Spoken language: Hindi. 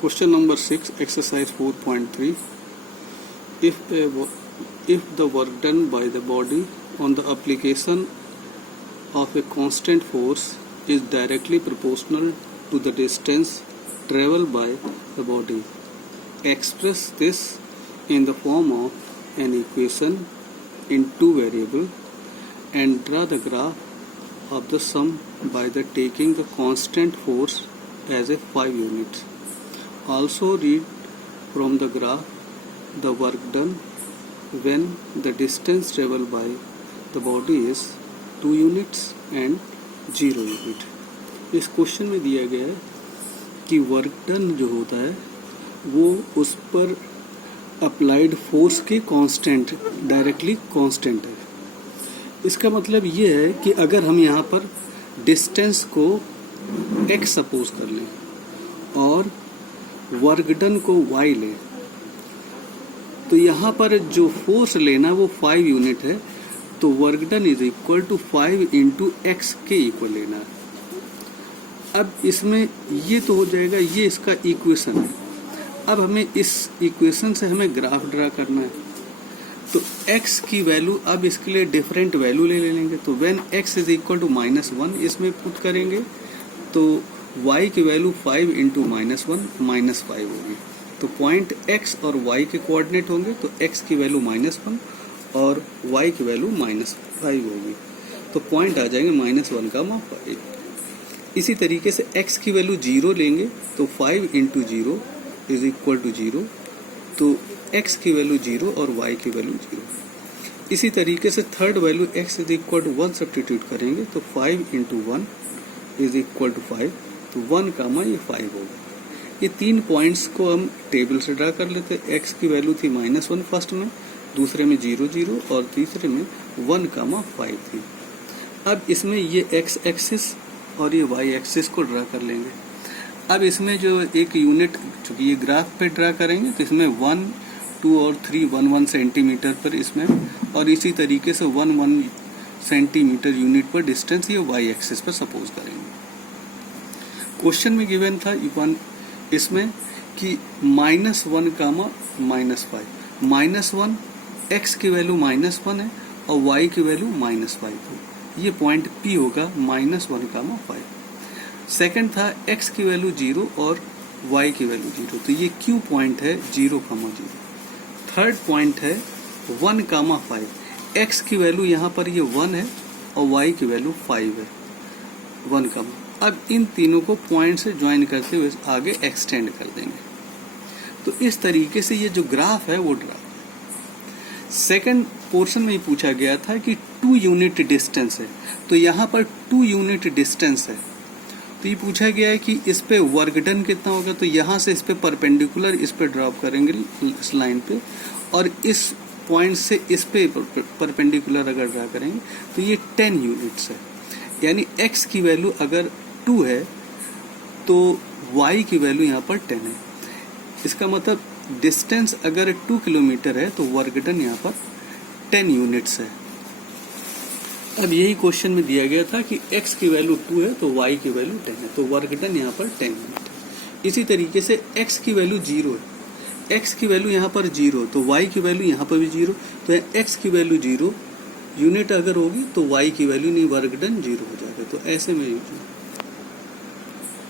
Question number 6, exercise 4.3. If the work done by the body on the application of a constant force is directly proportional to the distance traveled by the body, express this in the form of an equation in two variables and draw the graph of the sum by the taking the constant force as a 5 units. Also read from the graph the work done when the distance traveled by the body is 2 units and 0 unit. इस क्वेश्चन में दिया गया है कि वर्क डन जो होता है वो उस पर अप्लाइड फोर्स के कांस्टेंट डायरेक्टली कांस्टेंट है। इसका मतलब ये है कि अगर हम यहाँ पर डिस्टेंस को x सपोज कर लें और वर्क डन को y लें, तो यहाँ पर जो फोर्स लेना वो 5 यूनिट है, तो work done is equal to 5 into x के इक्वल लेना है। अब इसमें ये तो हो जाएगा, ये इसका इक्वेशन है। अब हमें इस इक्वेशन से हमें ग्राफ ड्रा करना है, तो x की वैल्यू अब इसके लिए डिफरेंट वैल्यू ले लेंगे। तो when x is equal to -1 इसमें पुट करेंगे तो y की वैल्यू 5 इंटू -1 -5 होगी। तो पॉइंट x और y के कोऑर्डिनेट होंगे, तो x की वैल्यू -1 और y की वैल्यू -5 होगी। तो पॉइंट आ जाएंगे -1 का -5। इसी तरीके से x की वैल्यू 0 लेंगे तो 5 इंटू 0 इज इक्वल टू 0, तो x की वैल्यू 0 और y की वैल्यू 0। इसी तरीके से third value x is equal to 1 substitute करेंगे तो 5 इंटू 1 इज इक्वल टू 5, तो 1 कामा ये 5 होगा। ये 3 पॉइंट्स को हम टेबल से ड्रा कर लेते हैं। x की वैल्यू थी -1 फर्स्ट में, दूसरे में 0 0 और तीसरे में 1 कामा 5 थी। अब इसमें ये x एक्सिस और ये y एक्सिस को ड्रा कर लेंगे। अब इसमें जो एक यूनिट, चूंकि ये ग्राफ पे ड्रा करेंगे तो इसमें 1 2 और 3 1 सेंटीमीटर पर इसमें, और इसी तरीके से 1 सेंटीमीटर यूनिट पर डिस्टेंस ये y एक्सिस पर सपोज करेंगे। क्वेश्चन में गिवन था इसमें कि -1 कामा -5, -1 x की वैल्यू -1 है और y की वैल्यू -5 है। ये पॉइंट P होगा -1 कामा 5। सेकंड था x की वैल्यू 0 और y की वैल्यू 0, तो ये Q पॉइंट है 0 कामा 0। थर्ड पॉइंट है 1 कामा 5, x की वैल्यू यहाँ पर ये 1 है और y की वैल्यू 5 है, 1 कामा। अब इन तीनों को पॉइंट से ज्वाइन करते हुए आगे एक्सटेंड कर देंगे। तो इस तरीके से ये जो ग्राफ है वो ड्रा। सेकंड पोर्शन में ही पूछा गया था कि 2 यूनिट डिस्टेंस है, तो यहाँ पर 2 यूनिट डिस्टेंस है, तो ये पूछा गया है कि इस पे वर्क डन कितना होगा। तो यहाँ से इस पे परपेंडिकुलर इस पे ड्रॉप करेंगे इस लाइन पे, और इस पॉइंट से इस पे परपेंडिकुलर अगर ड्रा करेंगे तो ये 10 यूनिट्स है। यानी x की वैल्यू अगर 2 है तो y की वैल्यू यहाँ पर 10 है। इसका मतलब डिस्टेंस अगर 2 किलोमीटर है तो वर्क डन यहाँ पर 10 यूनिट्स है। अब यही क्वेश्चन में दिया गया था कि x की वैल्यू 2 है तो y की वैल्यू 10 है, तो वर्क डन यहाँ पर 10 यूनिट है। इसी तरीके से x की वैल्यू 0 है, x की वैल्यू यहाँ पर 0 तो y की वैल्यू यहाँ पर भी 0, तो x की वैल्यू 0 यूनिट अगर होगी तो y की वैल्यू नहीं, वर्क डन 0 हो जाएगा। तो ऐसे में